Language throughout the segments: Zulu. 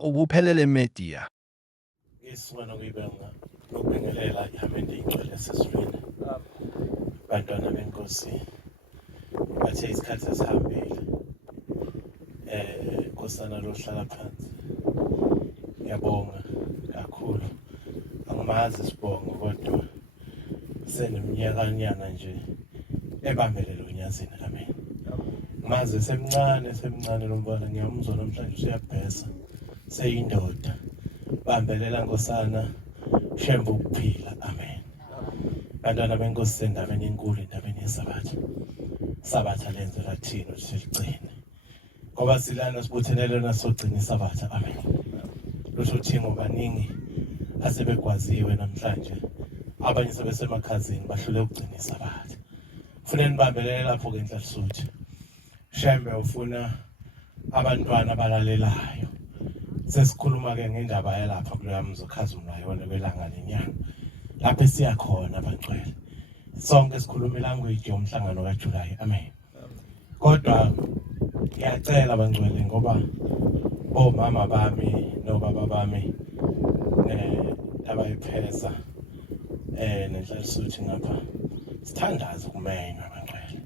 ubuphelele media. Isibona nokubingelela ihamende igcwele sesizweni. Bantwana benkosi bathe isikhathi sesihambile. Nkosana lohlala phansi. Ngiyabonga kakhulu. Angimazi Sibongo kodwa seneminyakanyana nje ebambelele unyazini kamina. Maze semncane lo mfana ngiyamuzwa namhlanje usiyabhesa. Seyindoda. Bambelela Nkosana shembe ukuphila. Amen. Bantwana benkosi sendabeni enkulu endabeni yesabatha. Sabatha lenze lathina siligcine. Ngoba silana sibuthenele nasogcina isabatha. Amen. Lutho uthingo baningi asebegwaziwe namhlanje. Abanye sebesemakhazini bahlule ukugcina isabatha. Kufanele nibambelele lapho ke enhlanhluthi. Shembe ufuna abantwana abalalelayo. Sesikhuluma ke ngendaba yalapha kuloya mzokhazi unayona kwelanga lenyanga. Lapho siya khona abangcwele. Sonke sikhuluma ilanguage yomhlangano kaJuly. Amen. Kodwa ngiyacela abangcwele ngoba omama bami nobaba bami abayipheza nenhlanhluthi ngapha sithandaza ukumenywa abangcwele.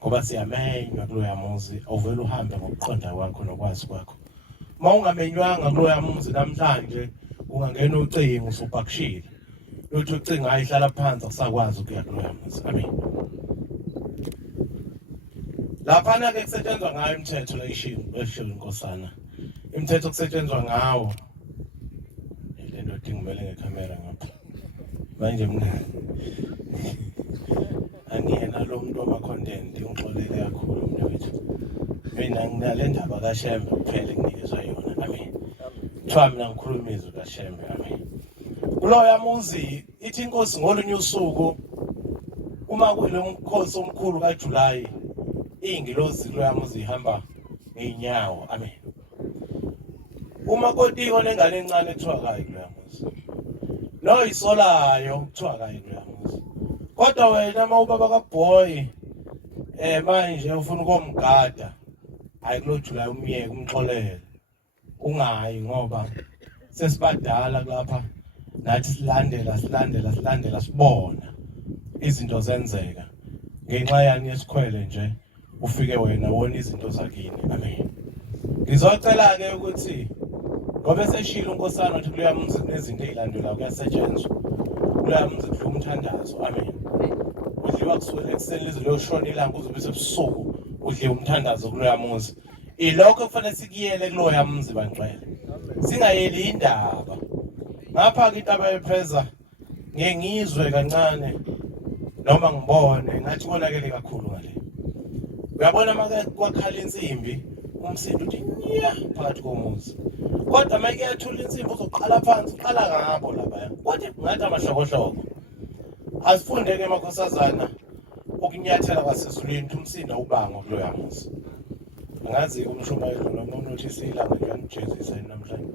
Ngoba siyamenywa kuloya muzi ovela uhambe ngokuqonda kwakho nokwazi kwakho. Uma ungamenywanga kuloya muzi namhlanje ungangena ucingo usubhakshile. Lothi ucingo ayihlala phansi akusakwazi ukuya kuloya muzi. Amen. Laphana ke kusetshenzwa ngayo imithetho leshiwo Nkosana. Imithetho kusetshenzwa ngawo. Le ndoda ngimele ngekhamera ngapha. Manje mina angiyena lo muntu wama-content ngixolele kakhulu mnewethu. Mina nginale ndaba kaShembe kuphela enginikezwa yona. Amen. Kuthiwa mina ngikhuluma izwi kaShembe. Amen. Kuloya muzi ithi inkosi ngolunye usuku uma kulo mkhosi omkhulu kaJuly ingilozi kuloya muzi ihamba ngeenyawo. Amen. Uma kotiko lengane encane ethiwa kayi kuloya muzi. Lo isolayo kuthiwa kayi kuloya muzi. Kodwa wena uma ubaba kaBoy manje ufuna ukomgada hayi kulo July umyeke umxolele. Ungayi ngoba sesibadala lapha nathi silandela sibona izinto zenzeka. Ngenxa yani yesikhwele nje ufike wena wona izinto zakini. Amen. Ngizocela ke ukuthi ngoba eseshilo uNkosana ukuthi kuloya muzi kunezinto ezilandelayo kuyasetshenzwa. Kuloya muzi kudlula umthandazo. Amen. Udliwa kusukela ekuseni lize loshona ilanga uzobe sebusuku udliwa umthandazo kuloya muzi. Ilokho kufanele sikuyele kuloya muzi bangcwele. Singayeli indaba. Ngapha ke intaba yepheza ngengizwe kancane noma ngibone ngathi konakele kakhulu ngale. Uyabona make kwakhala insimbi umsindo uthi nya phakathi komuzi. Kodwa make yathula insimbi uzoqala phansi uqala ngabo lapha. Kodwa ngathi amahlokohloko. Asifunde ke emakhosazana ukunyathela kwasezulwini umsindo ubango kuloya muzi. Angazi umshumayelo noma unothisi ilanga liyanijezisa namhlanje.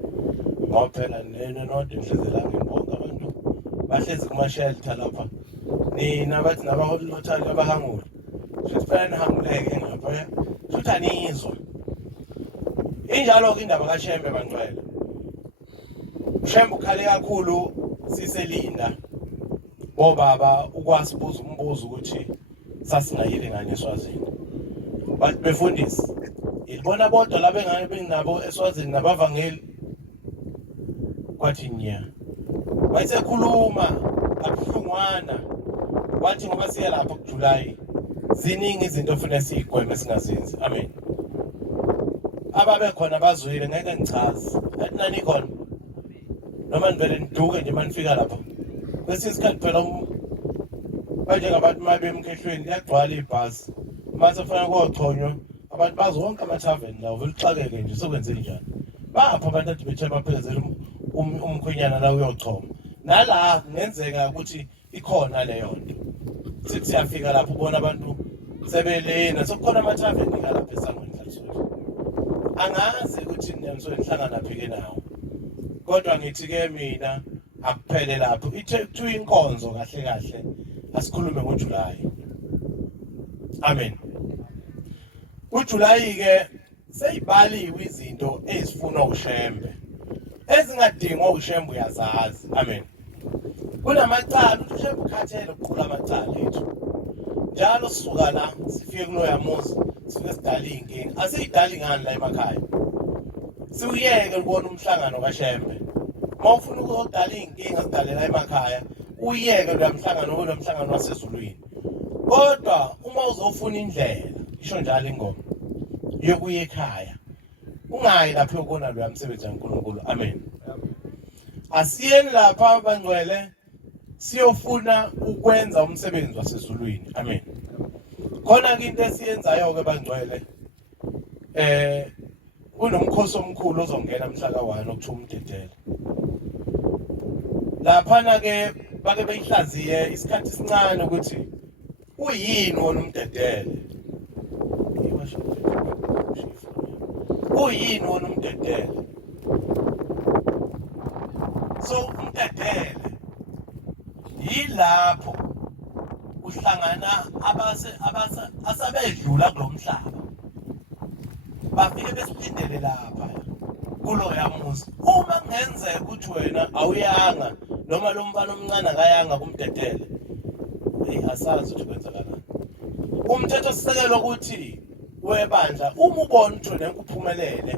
Ngoba phela nodwa endlezelanga bonke abantu bahlezi kuma-shelter lapha. Nina bathi nabaholotshali abahangula. Sifana nihanguleke ngapha. Futhi anizwa. Injalo ke indaba kaShembe bangcwele. Shembe ukhale kakhulu siselinda. Bobaba ukwasibuza umbuzo ukuthi sasingayile ngane eSwazini. Bathi befundisi ilibona bodwa laba engane benginabo eSwazini nabavangeli. Kwathi nya. Wayesekhuluma abuhlungwana. Wathi ngoba siya lapha kuJuly ziningi izinto ofanele sigweme singazenzi. Amen. Ababe khona bazwile ngeke ngichaze. Athi nani khona. Noma nivele niduke nje manifika lapha. Kwesinye isikhathi phela manje ngabantu mabe emkhehlweni kuyagcwala ibhasi. Mase kufanele kochonywa abantu bazonke ama-tavern lawo vele uxakeke nje sokwenzeni njani. Bapha abantu athi bethe baphezela umkhwenyana la uyochoma. Nala kungenzeka ukuthi ikhona leyo nto. Sithi siyafika lapho ubona abantu sebelena sokukhona ama-tavern lapha esangweni laSuthu. Angazi ukuthi nihlangana phike nawo. Kodwa ngithi ke mina akuphele lapho. Ithu inkonzo kahle kahle asikhulume ngoJuly. Amen. uJuly ke seyibaliwe izinto ezifuna ushembe ezingadingwa ushembe uyazazi. Amen. Kunamacala ukuthi ushembe ukhathele ukuqhula amacala ethu. Njalo sisuka la sifike kuloya muzi sifike sidala inkinga. Asiyidali ngani la emakhaya. Siuyeke ukubona umhlangano kaShembe. Mawufuna ukudala inkinga sidalela emakhaya, uyeke lo mhlangano wasezulwini. Kodwa uma uzofuna indlela, isho njalo ingoma yokuya ekhaya. Ungayi lapho ukubona lo yamsebenzi kaNkulunkulu. Amen. Asiyeni lapha bangcwele siyofuna ukwenza umsebenzi wasezulwini. Amen. Khona ke into esiyenzayo ke bangcwele kunomkhosi omkhulu ozongena mhla ka1 okuthiwa umdedele. Laphana ke bake beyihlaziye isikhathi sincane ukuthi uyini wona umdedele. Uyini wona umdedele. So umdedele yilapho uhlangana asabedlula kulomhlaba. Bafike besilindele lapha kuloya muzi. Uma kungenzeka ukuthi wena awuyanga noma lo mfana omncane akayanga kumdedele, asazi ukuthi kwenzakalani. Umthetho sisekelo ukuthi webandla uma ubona ukuthi wena kuphumelele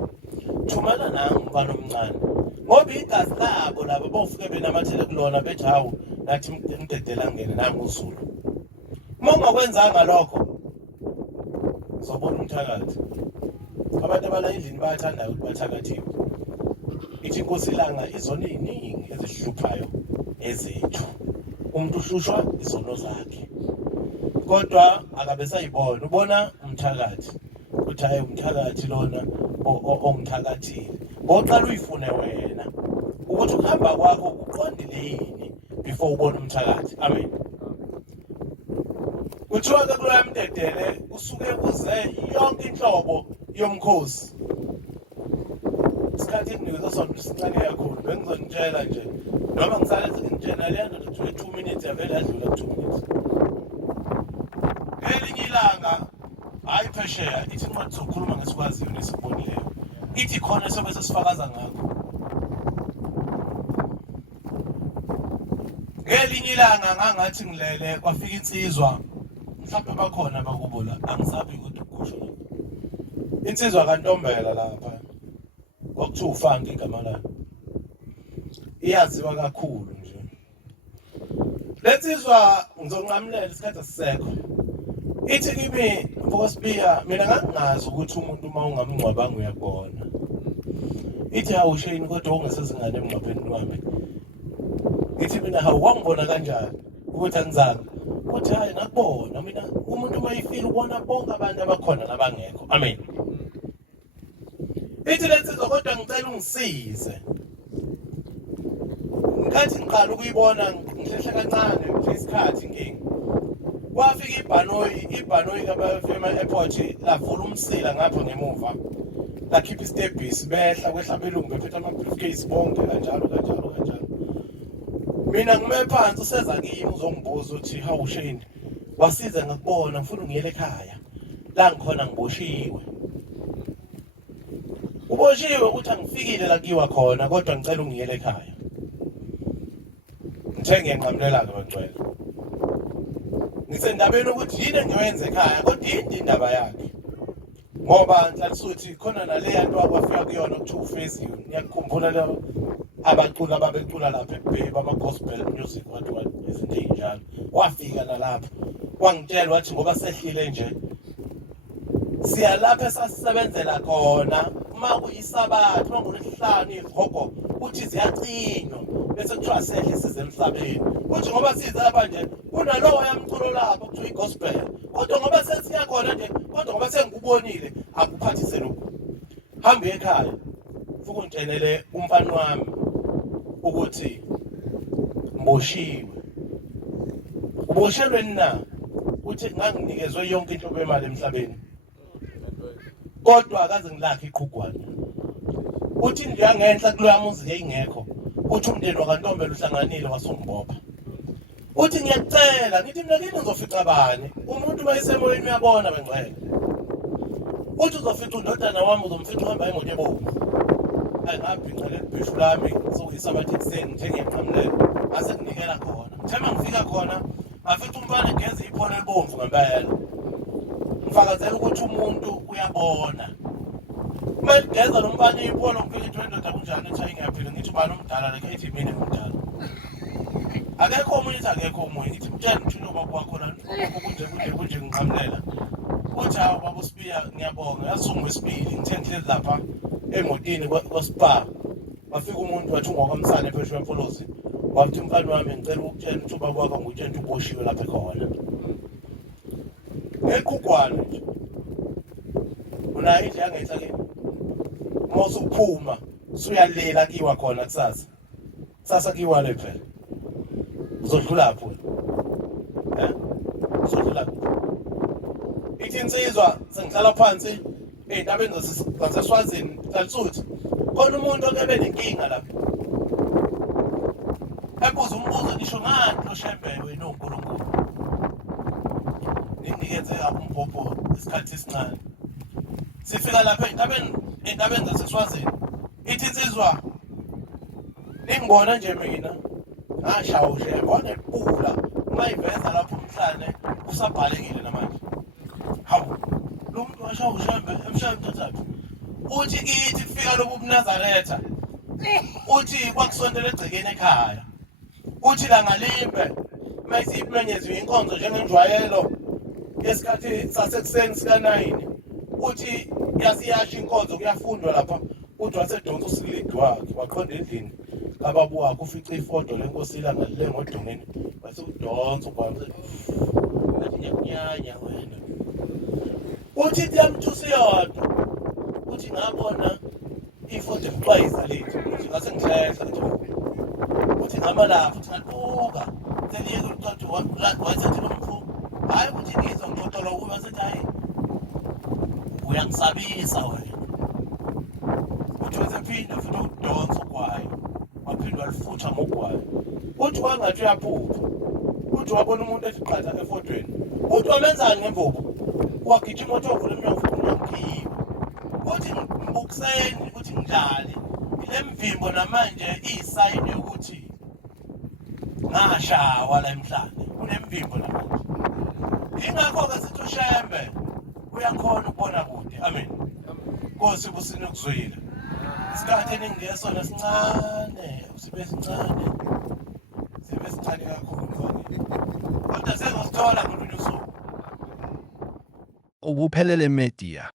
thumela nangu umfana omncane. Ngoba igazi labo labo bofike benamathele kulona bethi hawu nathi umdedela ngene nangu uZulu. Uma ungakwenzanga lokho uzobona umthakathi. Abantu abala endlini bayathanda ukuthi bathakathiwe. Ithi inkosi ilanga izona eziningi ezihluphayo ezethu. Umuntu uhlushwa izono zakhe. Kodwa akabe sayibona ubona umthakathi. Uthi hayi umthakathi lona ongithakathile. Boqala uyifune wena ukuthi ukuhamba kwakho uqondile yini before ubone umthakathi. Amen. Kuthiwa ke kuloya mdedele usuke kuze yonke inhlobo yomkhosi. Isikhathi esinikeza sona sincane kakhulu. Bengizonitshela nje noma ngisale ngitshela le nto nje 2 minutes yavele yadlula 2 minutes. Ngelinye ilanga hayi phesheya ithi incwadi sokukhuluma ngesikwaziyo nesibonileyo. Ithi khona sobe sesifakaza ngakho. Ngelinye ilanga ngangathi ngilele kwafika insizwa mhlawumbe bakhona bakubula angisabi ukuthi ukusho. Insizwa kaNtombela lapha okuthiwa uFanki igama layo. Iyaziwa kakhulu nje. Lensizwa ngizonqamulela isikhathi asisekho. Ithi kimi Nkosibia mina ngangingazi ukuthi umuntu uma ungamngcwabanga uyabona. Ithi awushayini kodwa ungesezingane emngcwabeni wami. Ithi mina hawu wangibona kanjani ukuthi angizange. Uthi hayi ngakubona mina umuntu mayifile ubona bonke abantu abakhona nabangekho. Amen. Ithi lensizwa kodwa ngicela ungisize. Ngathi ngiqala ukuyibona ngihlehla kancane nje isikhathi inkingi. Kwafika ibhanoyi kabafema airport lavula umsila ngapha ngemuva. Lakhipha istebhisi behla kwehla belungu bephethe ama-briefcase bonke kanjalo. Mina ngime phansi useza kimi uzongibuza ukuthi hawu Shane wasiza ngakubona ngifuna ngiyele ekhaya. La ngikhona ngiboshiwe. Uboshiwe ukuthi angifikile la kiwa khona kodwa ngicela ungiyele ekhaya. Ngithe ngiyanqamulela-ke bangcwele. Ngisendabeni ukuthi yini engiwenze ekhaya kodwa yini indaba yakhe. Ngoba nhlalisouthi khona naleya nto akwafika kuyona ukuthiwa ufeziwe. Ngiyakukhumbula labo abacula babecula lapha eBheba ama-gospel music wathiwa izinto ey'njalo. Wafika nalapho wangitshela wathi ngoba sehlile nje siya lapha esasisebenzela khona uma kuyisabatha uma ngolesihlanu izihogo uthi ziyacinywa bese kuthiwa sehle size emhlabeni. Uthi ngoba size lapha nje kunalowo yamculo lapho kuthiwa i-gospel. Kodwa ngoba sesiya khona nje kodwa ngoba sengikubonile akuphathise lokhu. Hamba ekhaya futhi ungitshelele umfana wami ukuthi mboshiwe. Uboshelweni na? Uthi nganginikezwe yonke inhlobo yemali emhlabeni. Kodwa akaze ngilakhe iqhugwana. Uthi nje angenhla kuloya muzi yayingekho. Uthi umndeni wakaNtombela uhlanganile wasungibopha. Uthi ngiyakucela, ngithi mina kini ngizofica bani? Umuntu mayisemoyeni uyabona bengcwele. uthi uzofica undodana wami uzomfica uhamba imoto ebomvu. Ngaphinca lebhishu lami sokuyisabathi ekuseni njengeqhamulela asekunikela khona. Thema ngifika khona ngafica umfana egeza iphone elibomvu ngempela. Ngifakazela ukuthi umuntu uyabona. Uma egeza lo mfana iphone ngifika ethi wendoda kunjani ethi ayingaphili ngithi ubani omdala like ethi mina ngumdala. Akekho omunye ithi akekho omunye ngithi mtshela ukuthi ubaba wakho lana kunje ngiqhamulela. Uthi hawu baba uSibiya ngiyabonga yasungwa isibili ngithe ngihlezi lapha emotini kwaSpa. Wafika umuntu wathi ungokwamsane phesheya kwempolozi. Wathi umfana wami ngicela ukutshela ukuthi ubaba wakho ngutshela ukuthi uboshiwe lapha ekhona. Eqhugwana nje. Unayo indlela angayithi ake. Mose uphuma usuyalela kiwa khona kusasa. Kusasa kiwa le phela. Uzodlula lapho wena. Uzodlula. Ithi insizwa sengihlala phansi ey'ntabeni zaseSwazini Hlalisuthi. Khona umuntu okebe nenkinga lapha. Ebuza umbuzo ngisho ngani lo Shembe wena uNkulunkulu. Nginikeze umbhobho isikhathi esincane. Sifika lapha ey'ntabeni zaseSwazini. Ithi insizwa ningibona nje mina. Ngashaya uShembe wanephula ungayiveza lapho umhlane usabhalekile namanje. Hawu lo muntu washaya uShembe emshaya mthathathu. Uthi kithi kufika lobu buNazaretha. Uthi kwakusondela egcekeni ekhaya. Uthi la ngalimbe mayisiphenyeziwe inkonzo njengenjwayelo yesikhathi sasekuseni sika9. Uthi yasiyasha inkonzo kuyafundwa lapha. Uthi wasedonsa usikilidi wakhe waqonda endlini kababu wakhe ufica ifoto lenkosi ilanga lile ngodongeni. Wase udonsa ubambe. Athi nyakunyanya wena. Uthi kuyamthusa yodwa. Uthi ngabona ifoto exwayisa lethu. Uthi ngase ngihlehla nje. Uthi ngama lapho uthi ngabuka. Seliyeke ukuthi wayesethi lo mfo. Hayi ukuthi ngizwa ngixoxola ukuba sethi hayi. Uyangisabisa wena. Uthi wasephinda futhi udonsa ugwayi. Waphinde walifutha ngogwayi. Uthi wangathi uyaphupha. Uthi wabona umuntu eziqhatha efotweni. Uthi wamenzani ngemvubu? Wagijima uthi wavula emnyango futhi umnyango. Uthi ngibukuseni ukuthi ngidlale. Ile mvimbo namanje iyisayini yokuthi ngashawa la emhlane. Kunemvimbo namanje. Ingakho-ke sithi uShembe uyakhona ukubona kude. Amen. Nkosi busini ukuzwile. Isikhathi eningesona sincane, sibe sincane. Sibe sincane kakhulu mfowethu. Kodwa sengosithola ngolunye usuku. Ubuphelele Media.